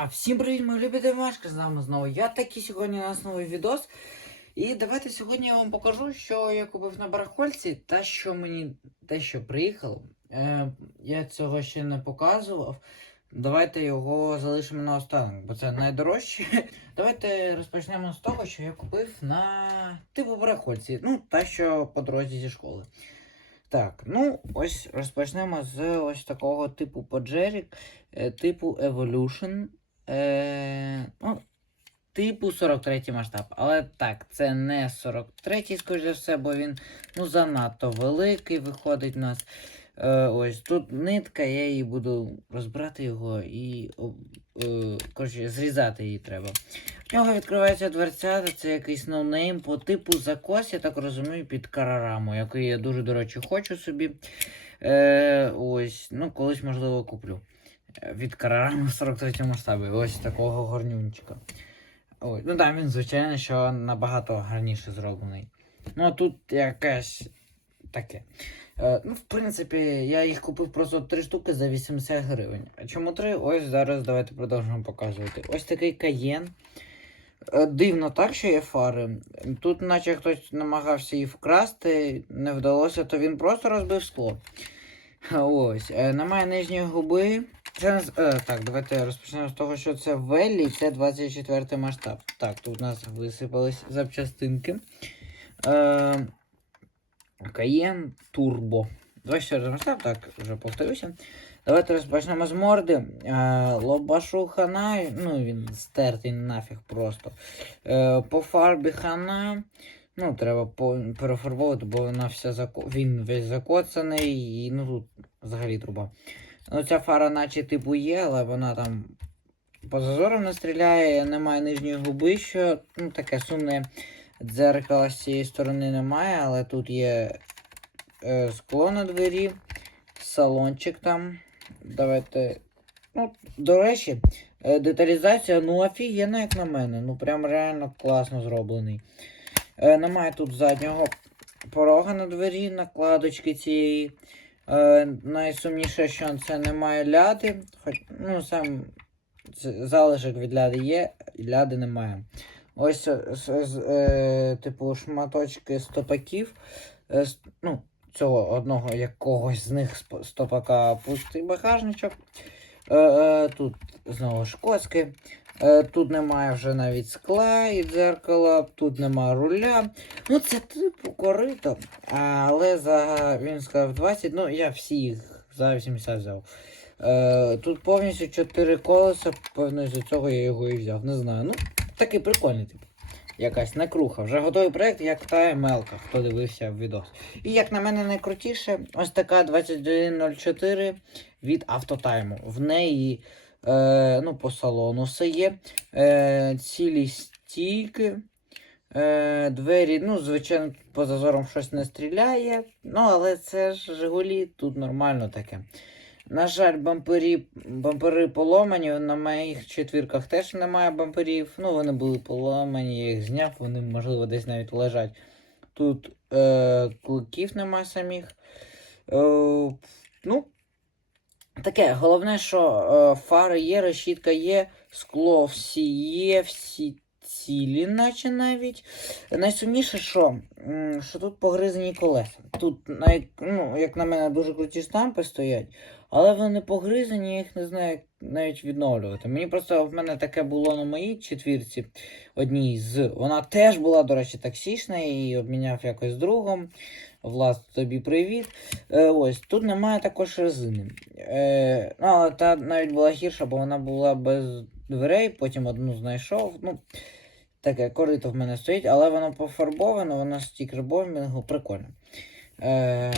А всім привіт, мої любі домашки, з нами знову. Я такий сьогодні у нас новий відос. І давайте сьогодні я вам покажу, що я купив на барахольці та що мені те, що приїхало. Е, я цього ще не показував. Давайте його залишимо на останок, бо це найдорожче. Давайте розпочнемо з того, що я купив на типу барахольці. Ну, та що по дорозі зі школи. Так, ну ось розпочнемо з ось такого типу поджерік, е, типу Evolution. Е, ну, типу 43 масштаб. Але так, це не 43, скоріш за все, бо він ну, занадто великий виходить у нас. Е, ось тут нитка, я її буду розбирати його і е, коротше, зрізати її треба. В нього відкривається дверцята, це якийсь ноунейм по типу закос, я так розумію, під карараму, який я дуже, до речі, хочу собі. Е, ось, ну, колись, можливо, куплю. Від карараму в 43 масштабі. Ось такого горнюнчика. Ой, ну так, він, звичайно, що набагато гарніше зроблений. Ну, а тут якась таке. Е, ну, в принципі, я їх купив просто три штуки за 80 гривень. А чому три? Ось зараз давайте продовжимо показувати. Ось такий каєн. Е, Дивно так, що є фари. Тут, наче хтось намагався її вкрасти, не вдалося, то він просто розбив скло. Ось. Е, Немає нижньої губи. Це, е, так, давайте розпочнемо з того, що це Веллі, це 24 масштаб. Так, тут у нас висипались запчастинки. Е, Каєн Турбо. 24 масштаб, так, вже повторюся. Давайте розпочнемо з морди. Е, Лобашу хана, ну він стертий нафіг просто. Е, по фарбі хана. Ну, треба перефарбовувати, бо вона вся зако... він весь закоцаний і ну тут взагалі труба. Ну, ця фара, наче типу є, але вона там по зазорам не стріляє, немає нижньої губи, що ну, таке сумне дзеркало з цієї сторони немає, але тут є е, скло на двері, салончик там. Давайте. Ну, до речі, е, деталізація, ну, офігенна, як на мене. Ну, прям реально класно зроблений. Е, немає тут заднього порога на двері, накладочки цієї. Е, найсумніше, що це немає ляди. Хоч, ну, сам залишок від ляди є, і ляди немає. Ось е, е, типу шматочки стопаків. Е, ну, цього одного якогось з них стопака пустий багажничок. Е, е, тут знову шкоцьки. Е, тут немає вже навіть скла і дзеркала, тут немає руля. Ну, це типу корито. Але за він сказав 20, ну я всі їх за 80 взяв. Е, тут повністю 4 колеса, певно, з цього я його і взяв. Не знаю. Ну, такий прикольний, типу. Якась накруха. Вже готовий проект, як та Мелка, хто дивився відос. І як на мене найкрутіше, ось така 2104 від автотайму. В неї е, ну, по салону все є. Е, цілі стійки. Е, двері, ну, звичайно, по зазорам щось не стріляє. Ну, але це ж Жигулі, тут нормально таке. На жаль, бампері, бампери поломані, на моїх четвірках теж немає бамперів. Ну, вони були поломані, я їх зняв, вони, можливо, десь навіть лежать. Тут е, кликів немає самих. Е, ну, таке, головне, що е, фари є, решітка є, скло всі є, всі цілі, наче навіть. Найсумніше, що, що тут погризані колеса. Тут, ну, як на мене, дуже круті штампи стоять, але вони погризані, я їх не знаю як навіть відновлювати. Мені просто в мене таке було на моїй четвірці, одній з. Вона теж була, до речі, таксічна, її обміняв якось другом. Влад, тобі привіт. Е, ось, тут немає також резини. Е, ну, але та навіть була гірша, бо вона була без дверей, потім одну знайшов. Ну, таке корито в мене стоїть, але воно пофарбовано, воно стікербомбінгу, прикольно. Е,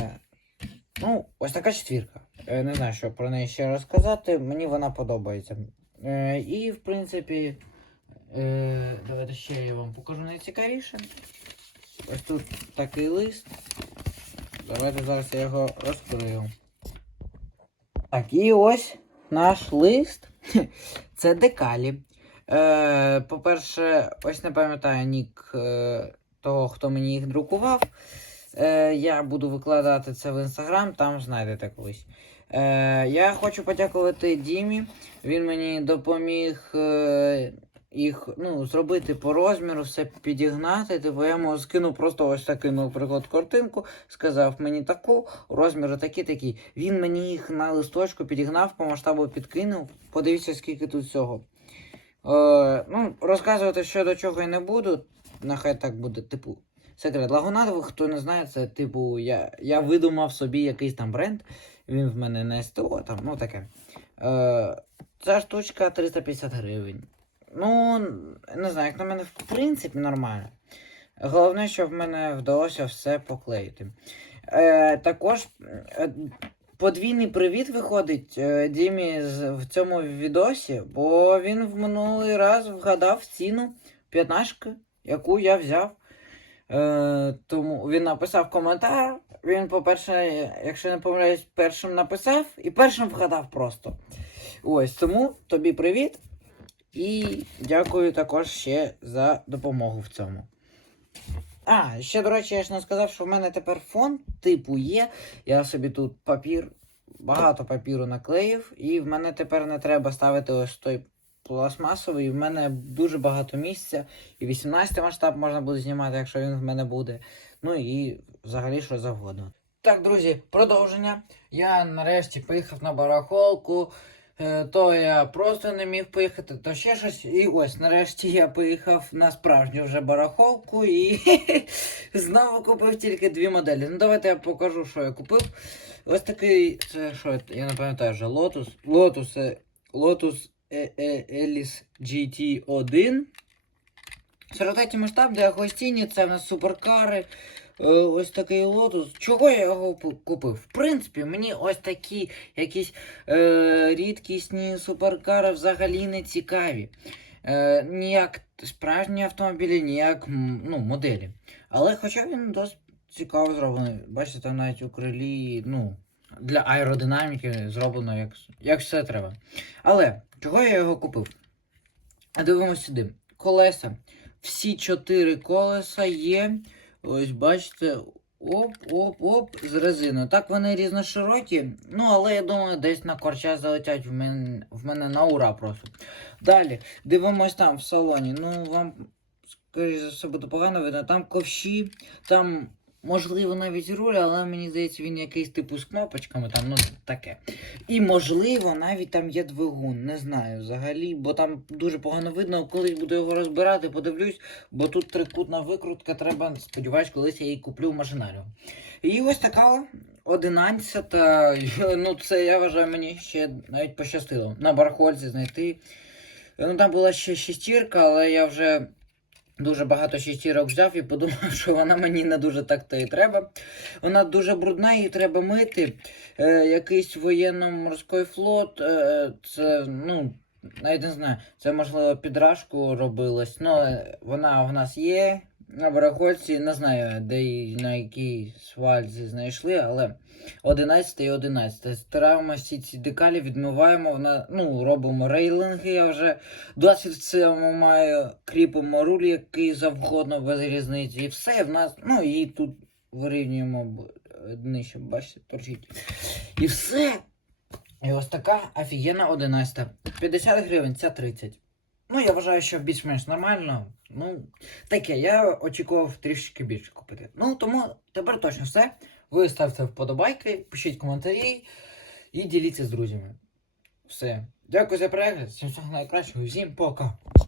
ну, ось така четвірка. Е, не знаю, що про неї ще розказати. Мені вона подобається. Е, і, в принципі, е, давайте ще я вам покажу найцікавіше. Ось тут такий лист. Давайте зараз я його розкрию. Так, і ось наш лист. Це декалі. Е, по-перше, ось не пам'ятаю нік е, того, хто мені їх друкував. Е, я буду викладати це в інстаграм, там знайдете колись. Е, я хочу подякувати Дімі. Він мені допоміг е, їх ну, зробити по розміру, все підігнати. Типу, я йому скинув просто ось таку, наприклад, картинку, сказав мені таку, розміри такі такі. Він мені їх на листочку підігнав, по масштабу підкинув. Подивіться, скільки тут всього. Е, ну, розказувати, що до чого я не буду. Нехай так буде, типу, секрет. Лагунат, хто не знає, це типу, я, я видумав собі якийсь там бренд. Він в мене на СТО, там, ну таке. Е, ця штучка 350 гривень. Ну, не знаю, як на мене, в принципі, нормально. Головне, що в мене вдалося все поклеїти. Е, також е, подвійний привіт виходить е, Дімі з, в цьому відосі, бо він в минулий раз вгадав ціну п'ятнашки, яку я взяв. Е, тому він написав коментар. Він, по-перше, якщо не помиляюсь, першим написав і першим вгадав просто. Ось тому тобі привіт. І дякую також ще за допомогу в цьому. А, ще, до речі, я ж не сказав, що в мене тепер фон типу є. Я собі тут папір, багато папіру наклеїв, і в мене тепер не треба ставити ось той пластмасовий. В мене дуже багато місця. І 18 масштаб можна буде знімати, якщо він в мене буде. Ну і взагалі що завгодно. Так, друзі, продовження. Я нарешті поїхав на барахолку. Е, То я просто не міг поїхати, то ще щось. І ось нарешті я поїхав на справжню вже барахолку і знову купив тільки дві моделі. Ну давайте я покажу, що я купив. Ось такий, це що, я не пам'ятаю вже Lotus. Lotus, Lotus Elise GT1. 43 масштаб для гостині, це в нас суперкари. Е, Ось такий лотус. Чого я його купив? В принципі, мені ось такі якісь е, рідкісні суперкари взагалі не цікаві. Е, ніяк справжні автомобілі, ніяк ну, моделі. Але хоча він досить цікаво зроблений. Бачите, там навіть у крилі, ну, для аеродинаміки зроблено як, як все треба. Але чого я його купив? Дивимося сюди. Колеса. Всі чотири колеса є. Ось бачите, оп-оп-оп з резиною. Так вони різноширокі, ну але я думаю, десь на корча залетять в мене, в мене на ура просто. Далі, дивимось там в салоні. Ну, вам, скоріше за все, буде погано видно. Там ковші, там, можливо, навіть руль, але мені здається, він якийсь типу з кнопочками, там, ну таке. І можливо, навіть там є двигун, не знаю взагалі, бо там дуже погано видно, колись буду його розбирати, подивлюсь, бо тут трикутна викрутка, треба, сподіваюсь, колись я її куплю в машинарію. І ось така 11, ну це я вважаю, мені ще навіть пощастило. На барахольці знайти. Ну там була ще шестірка, але я вже дуже багато шестірок взяв і подумав, що вона мені не дуже так-то і треба. Вона дуже брудна, її треба мити. Е, якийсь воєнно-морський флот. Е, це, ну, навіть не знаю, це можливо підражку робилось. Ну, е, вона у нас є. На барахольці, не знаю, де її на якій свальці знайшли, але 11 і 11. Стираємо всі ці декалі, відмиваємо, вона, ну, робимо рейлинги, я вже досвід в цьому маю, кріпимо руль, який завгодно без різниці. І все, в нас, ну, і тут вирівнюємо нижче, бачите, торчить. І все. І ось така офігенна 11. 50 гривень, ця 30. Ну, я вважаю, що більш-менш нормально. Ну, таке, я очікував трішки більше купити. Ну, тому тепер точно все. Ви ставте вподобайки, пишіть коментарі і діліться з друзями. Все. Дякую за перегляд. Всім всього найкращого. Всім пока.